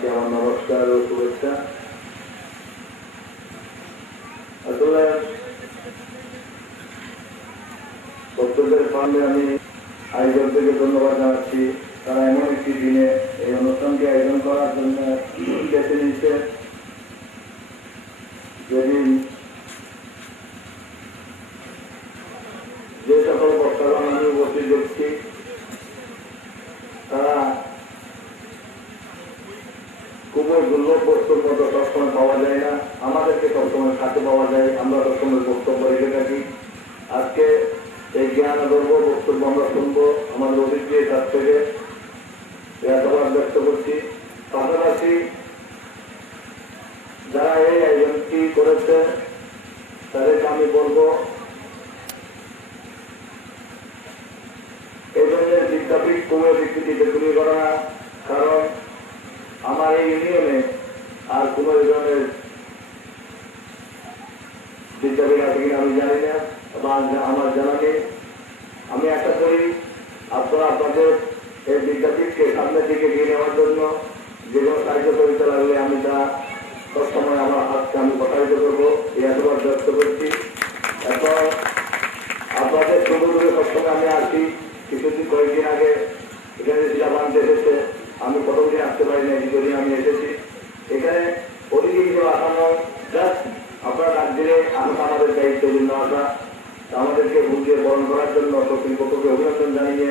জানাচ্ছি আমার নমস্কার ও শুভেচ্ছা। আসলে ভক্তদের ফান্ডে আমি আয়োজন থেকে ধন্যবাদ জানাচ্ছি। তারা এমন একটি দিনে এই অনুষ্ঠানটি আয়োজন করার জন্য বেছে নিচ্ছে যেদিন যে সকল বক্তাগণ আমি উপস্থিত দেখছি তারা খুবই দুর্লভ বস্তুর মতো সবসময় পাওয়া যায় না আমাদেরকে সবসময় সাথে পাওয়া যায় আমরা সবসময় বক্তব্য রেখে থাকি আজকে এই জ্ঞান গর্ব বক্তব্য আমরা শুনব আমাদের অতিথির কাছ থেকে ধন্যবাদ ব্যক্ত করছি পাশাপাশি যারা এই আয়োজনটি করেছে, তাদেরকে আমি বলব, এই ধরনের বিদ্যাপীঠ কমে বিকৃতিতে তুলে করা। কারণ আমার এই ইউনিয়নে আর কোন ধরনের বিদ্যাপীঠ আছে কিনা আমি জানি না, বা আমার জানা নেই আমি আশা করি আপনারা আপনাদের এই বিদ্যাপীঠকে সামনের দিকে নিয়ে নেওয়ার জন্য যে কোনো সাহায্য করিতে লাগলে আমি তা সবসময় আমার হাতকে আমি প্রসারিত করব এই এতবার ব্যক্ত করছি এখন আপনাদের শুরু করে সবসময় আমি আসি কিছুদিন কয়েকদিন আগে এখানে যেটা বানতে এসেছে আমি প্রথম দিন আসতে পারি না দ্বিতীয় আমি এসেছি এখানে অতিথি কিছু আসা নয় জাস্ট আপনারা ডাক দিলে আমি আমাদের দায়িত্ব জন্য আসা তা আমাদেরকে বুঝিয়ে বরণ করার জন্য কর্তৃপক্ষকে অভিনন্দন জানিয়ে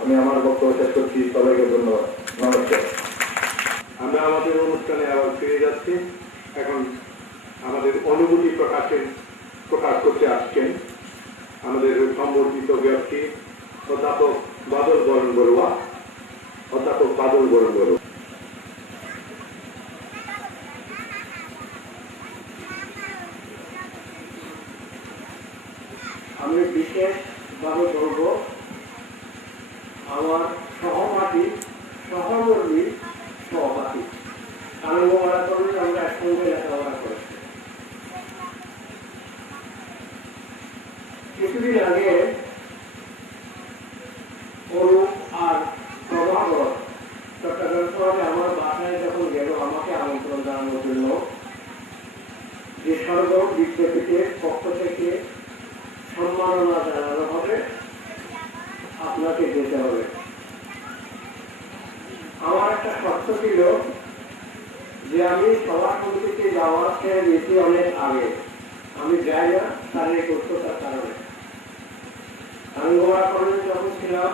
আমি আমার বক্তব্য শেষ করছি সবাইকে ধন্যবাদ নমস্কার আমরা আমাদের অনুষ্ঠানে আবার ফিরে যাচ্ছি এখন আমাদের অনুভূতি প্রকাশের প্রকাশ করতে আসছেন আমাদের সম্বর্ধিত ব্যক্তি অধ্যাপক বাদল বরণ বড়ুয়া অধ্যাপক বাদল বরণ বড়ুয়া আমি বিশেষভাবে বলব আমার সহপাঠী সহকর্মী সহপাঠী আমি ওরা করলে আমরা একসঙ্গে লেখাপড়া করেছি কিছুদিন আগে অরূপ আর প্রভাকর চট্টগ্রাম শহরে আমার বাসায় যখন গেল আমাকে আমন্ত্রণ জানানোর জন্য যে সর্ব বিদ্যাপীঠের পক্ষ থেকে সম্মাননা জানানো হবে, আপনাকে যেতে হবে। আমার একটা শর্ত ছিল যে আমি সভা কমিটিতে যাওয়ার চেয়ে বেশি অনেক আগে। আমি যাই না, তার এই কর্তব্যতার কারণে। আমি গোয়া কলেজে যখন ছিলাম,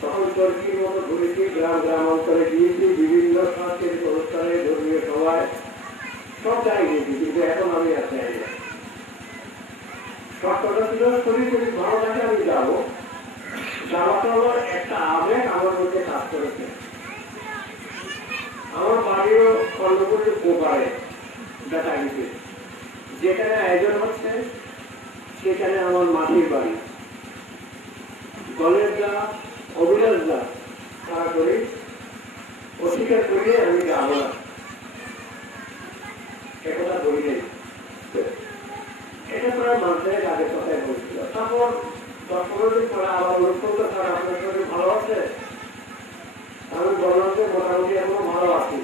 তখন চরকির মতো ঘুরেছি, গ্রাম গ্রাম অঞ্চলে গিয়েছি, বিভিন্ন সাংস্কৃতিক অনুষ্ঠানে, ধর্মীয় সভায়। সব জায়গায় গিয়েছি, কিন্তু এখন আমি আর যাই না। শর্তটা ভালো থাকে আমি যাব। যাওয়াটা আমার একটা আবেগ আমার মধ্যে আমার যেখানে হচ্ছে, সেখানে আমার বাড়ি। দলের অস্বীকার করিয়ে আমি যাব না। মাসের আগে কথাই বলছিল। তারপর দশ পনেরো দিন পরে আবার অনুরোধ স্যার আপনার শরীর ভালো আছে? আমি বললাম যে মোটামুটি এখনও ভালো আছি।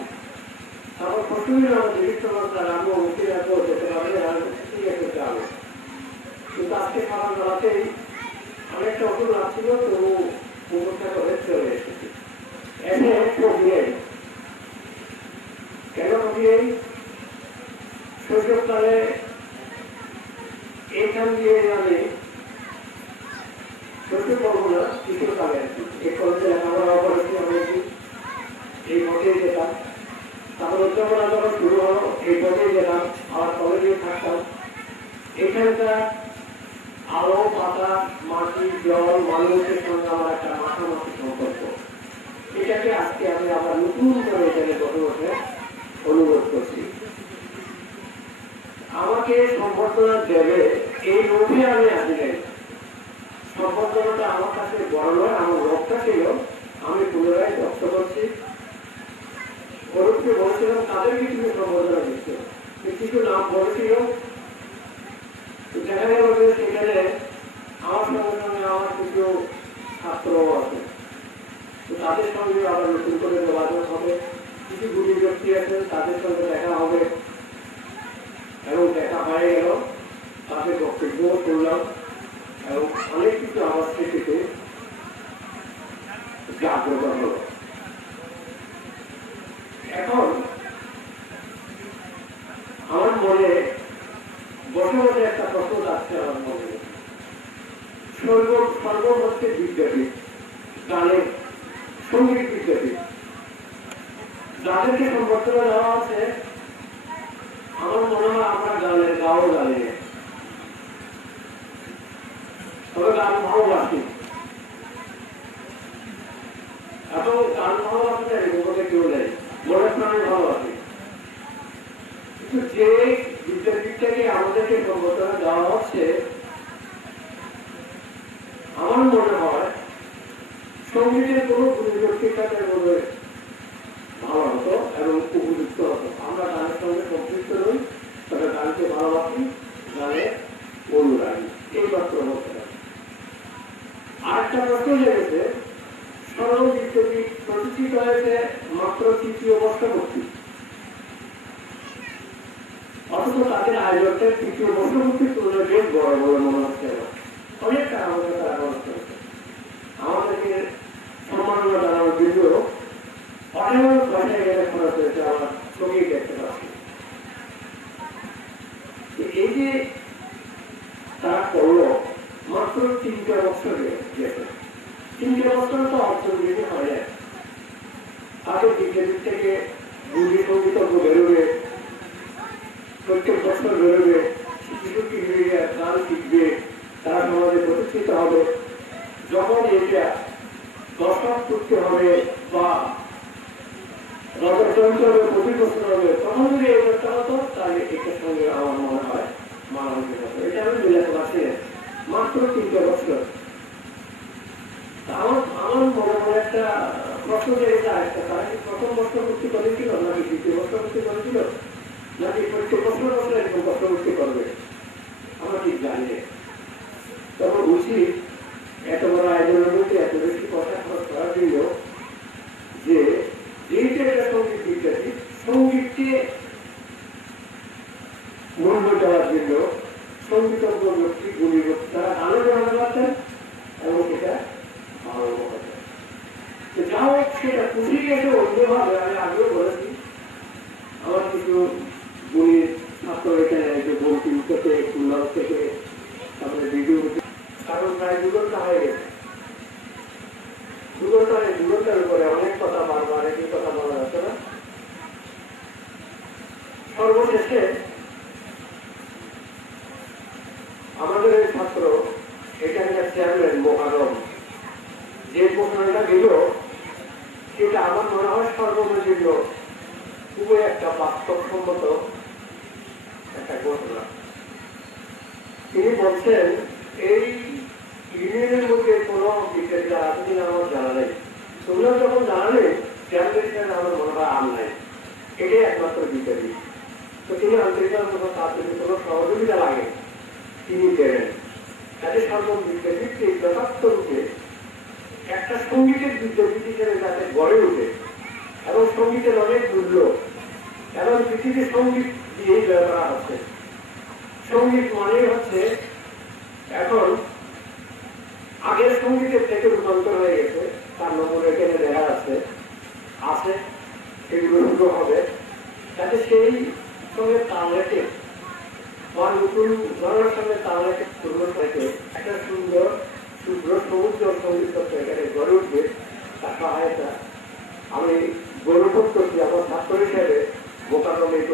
তারপর প্রচুর আমার জিজ্ঞেস করলাম স্যার আমি অমুকি রাখব যেতে পারবে আর ঠিক আছে যাব কিন্তু আজকে খাবার আমি একটা ওষুধ লাগছিল তবু উপরটা করে চলে এসেছি। এসে একটু দিয়ে আমাকে সম্বর্ধনা দেবে এই লোভে আমি আসি নাই। সম্বর্ধনাটা আমার কাছে বড় নয়, আমার লক্ষ্য ছিল। আমি পুনরায় রক্ত করছি। গরুকে বলছিলাম, তাদেরকে তুমি সম্বর্ধনা দিচ্ছ। কিছু নাম বলছিল। দেখা গেল সেখানে আমার সঙ্গে আমার কিছু ছাত্র আছে। তাদের সঙ্গে আবার নতুন করে যোগাযোগ হবে। কিছু গুরু ব্যক্তি আছেন, তাদের সঙ্গে দেখা হবে। এবং দেখা হয়ে গেল। তাকে বক্তব্যও করলাম এবং অনেক কিছু আমার থেকে জাগ্রত হল। এখন আমার মনে হয় সঙ্গীতের কোনো দুর্যোগকে তাদের মনে প্রথম আমার একটা প্রশ্ন রয়েছে আরেকটা তার প্রথম বর্ষপূর্তি করেছিল নাকি দ্বিতীয় বর্ষপূর্তি করেছিল নাকি প্রত্যেক বছর বছর এরকম বর্ষপূর্তি করবে আমরা ঠিক জানি তবে উচিত এটাই একমাত্র বিচারী তো তিনি আন্তরিকার কোনো তার কোনো সহযোগিতা লাগে, তিনি দেবেন। তাতে সর্ববিদ্যাপীঠকে যথার্থরূপে একটা সঙ্গীতের বিদ্যাপীঠ হিসেবে যাতে গড়ে ওঠে এবং সঙ্গীতের অনেক মূল্য এবং পৃথিবীর সংগীত দিয়েই ব্যবহার হচ্ছে। সংগীত মানে হচ্ছে এখন আগের সঙ্গীতের থেকে রূপান্তর হয়ে গেছে, তার নম্বর এখানে দেখা আছে আছে। সেগুলো শুরু হবে, তাতে সেই সঙ্গে তাল রেখে আমার নতুন ধরনের সঙ্গে তাল রেখে সুন্দর থাকে একটা সুন্দর, শুভ্র সবুজ সংযুক্ত এখানে গড়ে উঠবে তার সহায়তা আমি গৌরবোধ করছি আমার ছাত্র হিসাবে বোকানো এই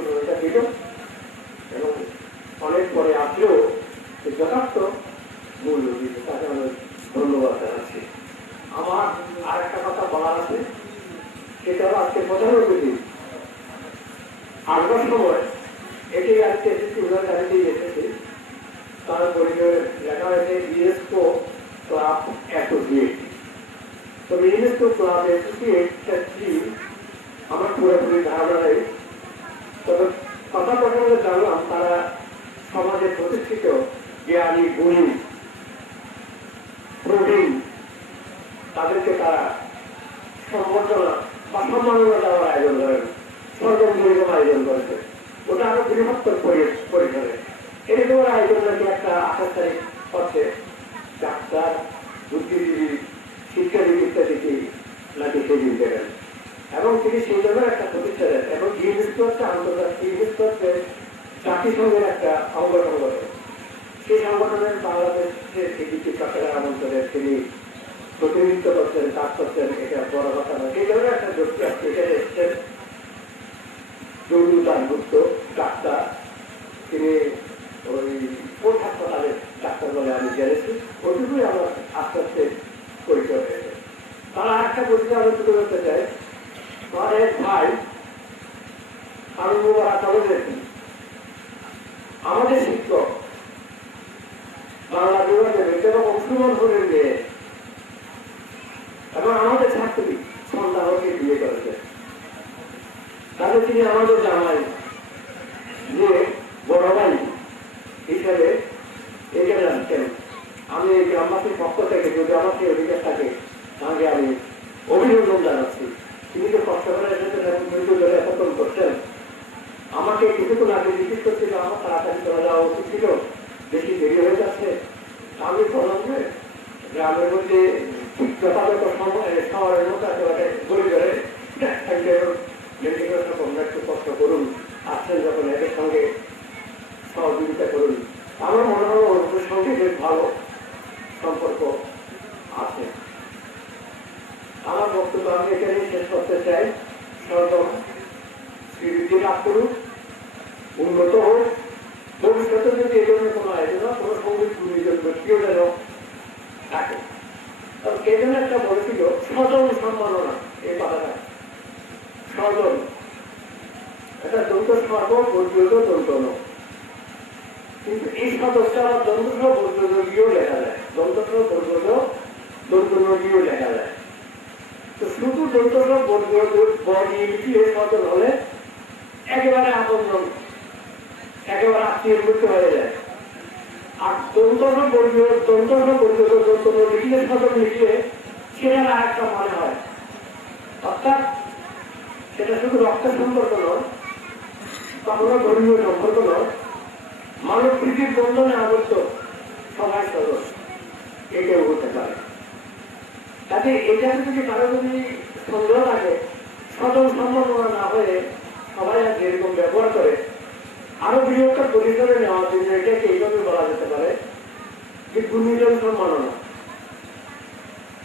কি আমি গরিব করছেন, কাজ করছেন, এটা বড় কথা নয়। সেই জন্য একটা ব্যক্তি আজকে এখানে এসছেন জরুরুদান গুপ্ত ডাক্তার। তিনি ওই কোন হাসপাতালের ডাক্তার বলে আমি জেনেছি। ওইটুকুই আমার আস্তে আস্তে পরিচয় হয়েছে তারা একটা পরিচয় আমি তুলে ধরতে চাই আমার এক ভাই মোবারা কলেজের আমাদের শিক্ষক, বাংলা বিভাগের এবং অংশগ্রহণ করে নিয়ে আমাদের ছাত্রী সন্ধ্যাকে বিয়ে করেছে তাহলে তিনি আমাদের জানাই যে বড় ভাই হিসেবে এগিয়ে যাচ্ছেন আমি এই গ্রামবাসীর পক্ষ থেকে যদি আমাকে অধিকার থাকে তাহলে আমি অভিনন্দন জানাচ্ছি তিনি তো কষ্ট করে এসেছেন এবং মৃত্যু ধরে এতক্ষণ করছেন আমাকে কিছুক্ষণ আগে জিজ্ঞেস করছিল আমার তাড়াতাড়ি চলে যাওয়া উচিত ছিল বেশি দেরি হয়ে যাচ্ছে আমি বললাম যে গ্রামের মধ্যে ঠিক যথাযথ সময় শহরের মধ্যে একেবারে ঘুরে ঘুরে মেডিকেল তোমরা একটু কষ্ট করুন আসছেন যখন এদের সঙ্গে সহযোগিতা করুন আমার মনে হয় ওদের সঙ্গে বেশ ভালো সম্পর্ক আছে আমার বক্তব্য আমি এখানে শেষ করতে চাই সর্বম শ্রীবৃদ্ধি লাভ করুন উন্নত হোক। ভবিষ্যতে যদি এই কোনো আয়োজন কোনো সংগীত গুরুজন ব্যক্তিও যেন থাকে। তবে কে যেন একটা বলেছিল স্বজন সম্মাননা এই কথাটা স্বজন এটা দন্ত সর্ব বর্জ্যত দন্ত ন। কিন্তু এই সদস্য আবার বর্জ্যত গিয়েও লেখা যায়। সহ বর্জ্যত গিয়েও লেখা যায়। শুধু বর্গী লিখিয়ে স্বজন হলে একেবারে আপন একেবারে আত্মীয়ের মধ্যে হয়ে যায়। আর লিখলে সেটা আর একটা মনে হয়। অর্থাৎ সেটা শুধু রক্তের সম্পর্ক নয় ধর্মীয় সম্পর্ক নয় মানব প্রীতির বন্ধনে আবদ্ধ সবাই সদর এটাও হতে পারে। কাজে এটাতে যদি কারও যদি সন্দেহ থাকে সদর সম্ভাবনা না হয়ে সবাই আর যেরকম ব্যবহার করে। আরও বৃহত্তর পরিসরে নেওয়ার জন্য এটাকে এইভাবে বলা যেতে পারে যে গুণীজন সম্মাননা।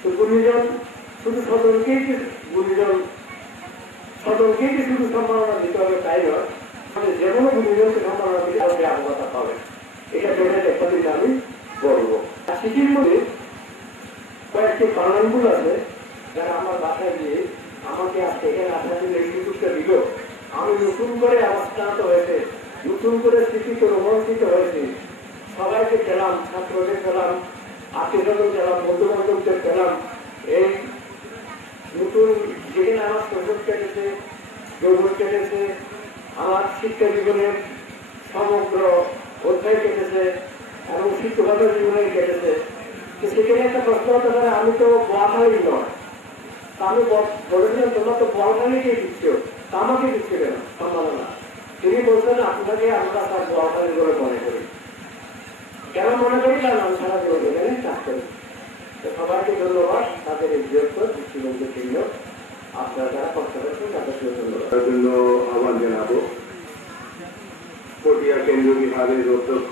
তো গুণীজন শুধু সদনকেই গুণীজন সদনকেই যে শুধু সম্মাননা দিতে হবে তাই নয় মানে যে কোনো গুণীজনকে সম্মাননা দিলে আপনি আবহাওয়া পাবেন এটা ভেবে একটা দিন আমি বলব। আর সিটির মধ্যে কয়েকটি কারণগুলো আছে যারা আমার বাসায় গিয়ে আমাকে আজকে এখানে আসার জন্য এই সুযোগটা দিল। আমি নতুন করে আমার হয়েছে, নতুন করে স্মৃতিত রোমাঞ্চিত হয়েছে। সবাইকে খেলাম, ছাত্রদের খেলাম আত্মীয় পেলাম বন্ধু বান্ধবদের পেলাম এই নতুন যেখানে আমার শৈশব কেটেছে যৌবন কেটেছে আমার শিক্ষা জীবনের সমগ্র অধ্যায় কেটেছে এবং শিক্ষকতা জীবনে কেটেছে। সেখানে একটা প্রশ্ন হতে পারে আমি তো বোয়াখালী নয়। আমি বলেছিলাম তোমরা তো বোয়াখালীকে দিচ্ছ। আমাকে দিচ্ছে কেন? তিনি বলছেন, আপনাকে আমরা তার বলে মনে করি। কেন মনে করি? কারণ আমি সারা জীবন এখানে করি সবাইকে ধন্যবাদ। তাদের এই জন্য আপনারা যারা কষ্ট করছেন তাদেরকে ধন্যবাদ। তার জন্য আহ্বান জানাব। পটিয়া কেন্দ্রীয় বিভাগের অধ্যক্ষ,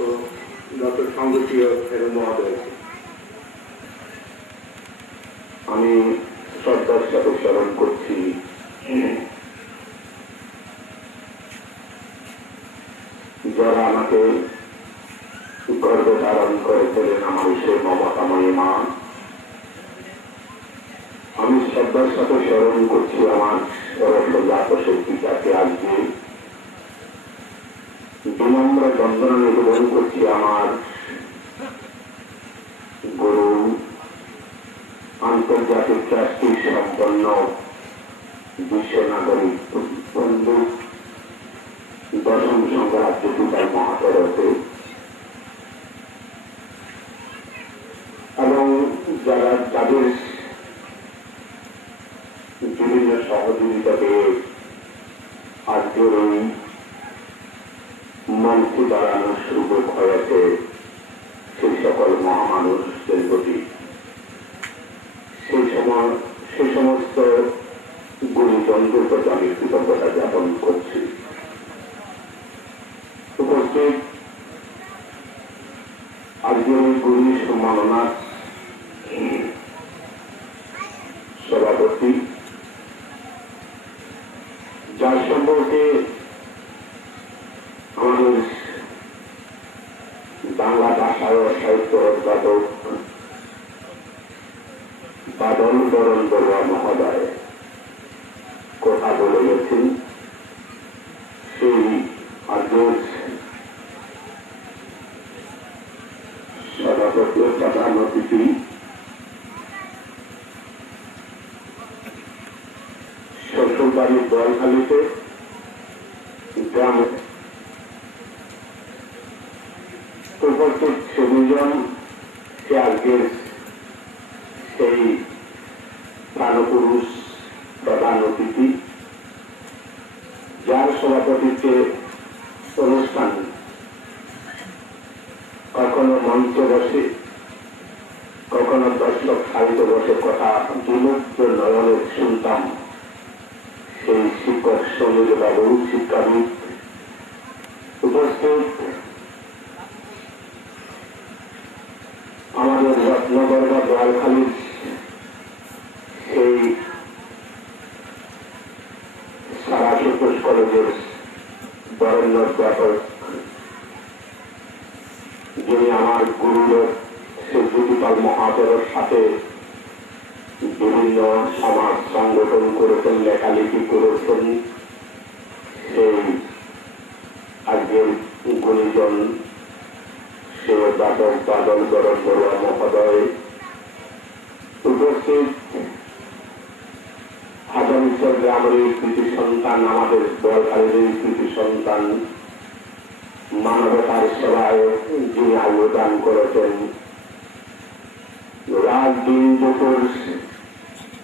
ডক্টর সংগঠীয় এবং মহোদয়কে আমি শ্রদ্ধার সাথে স্মরণ করছি। যারা আমাকে গর্বে ধারণ করেছিলেন আমার সেই মমতাময়ী মা আমি শ্রদ্ধার সাথে স্মরণ করছি আমার সরসজাত পিতাকে আজকে। বিনম্র বন্দনা নিবেদন করছি আমার সম্পন্ন বিশ্ব নাগরিক দশম সংঘরাজ্য পিতার মহাতরফে এবং যারা যাদের বিভিন্ন সহযোগিতা পেয়ে আজকের এই মূর্তি বাড়ানোর সুযোগ হয়েছে সেই সকল মহামানুষদের প্রতি সেই সময় সে সমস্ত প্রতি আমি কৃতজ্ঞতা জ্ঞাপন করছি উপস্থিত আজকের এই গুণী সম্মাননার সভাপতি যার সম্পর্কে আমাদের বাংলা ভাষা ও সাহিত্য অধ্যাপক বাদল বরণ বড়ুয়া মহোদয় কথা বলে গেছেন। সেই আজকের সভাপতি ও প্রধান অতিথি শ্বশুরবাড়ির দলখালিতে গ্রামে উপস্থিত সুবিজন সে আজকের সেই প্রাণপুরুষ প্রধান অতিথি যার সভাপতিত্বে অনুষ্ঠান কখনো মঞ্চ বসে, কখনো দর্শক সারিতে বসে কথা বিমুক্ত নয়নে শুনতাম। সেই শিক্ষক সমীর বাবু শিক্ষাবিদ উপস্থিত। আমাদের রত্নগর বা দয়ালখালীর সেই সারা শিক্ষক কলেজের বরেণ্য ব্যাপক যিনি আমার গুরুদেব শ্রী জ্যোতিপাল মহাদেবের সাথে বিভিন্ন সমাজ সংগঠন করেছেন লেখালেখি করেছেন। সেই আজকের গুণীজন, সে ব্যাপক বাদল গরম বড়ুয়া মহোদয়। উপস্থিত আগামীশ্বর গ্রামের এই কৃতি সন্তান, আমাদের এই কৃতি সন্তান, মানবতার সেবায় যিনি আয়োজন করেছেন। রাত দিন দুপুর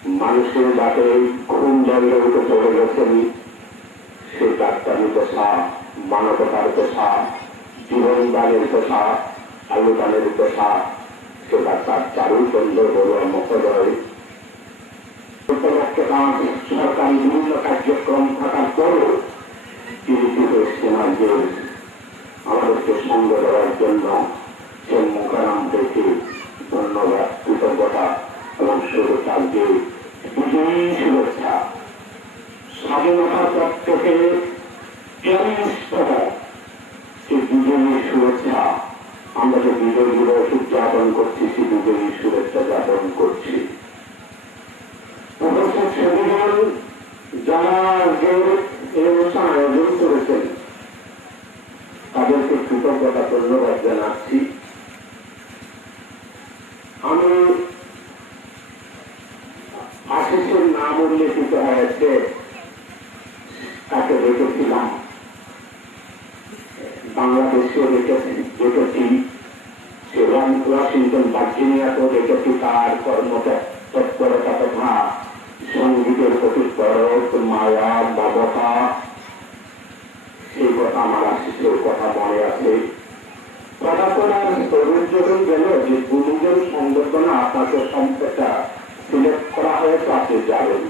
মানুষের বাটে খুন উঠে চলে গেছেন সে ডাক্তারি পেশা, মানবতার পেশা, জীবনদানের পেশা আলোদানের পেশা, সে ডাক্তার চারুচন্দ্র বড়ুয়া মহোদয়। সরকারি বিভিন্ন কার্যক্রম থাকার তিনি আমাদেরকে সঙ্গ দেওয়ার জন্য সে দেখে ধন্যবাদ, কৃতজ্ঞতা এবং শুভেচ্ছাকে বিজয়ী স্বাধীনতার পর থেকে বিজয়ী শুভেচ্ছা আমরা যে বিজয়ী দিবস উদযাপন করছি সেই বিজয়ী শুভেচ্ছা জ্ঞাপন করছি। আমি আশিসের নাম উল্লেখিত হয়েছে তাকে দেখেছিলাম বাংলাদেশেও দেখেছি দেখেছি এবং ওয়াশিংটন ভার্জিনিয়াতেও দেখেছি তার কর্মতৎপরতা তথা সঙ্গীতের প্রতি দরদ মায়া বাবতা সেই কথা আমার আশিসের কথা মনে আছে কদাকদার তরুণ যখন গেল যে গুরুজন সংবর্ধনা আপনাকে সম্পদটা সিলেক্ট করা হয়েছে আপনি যাবেন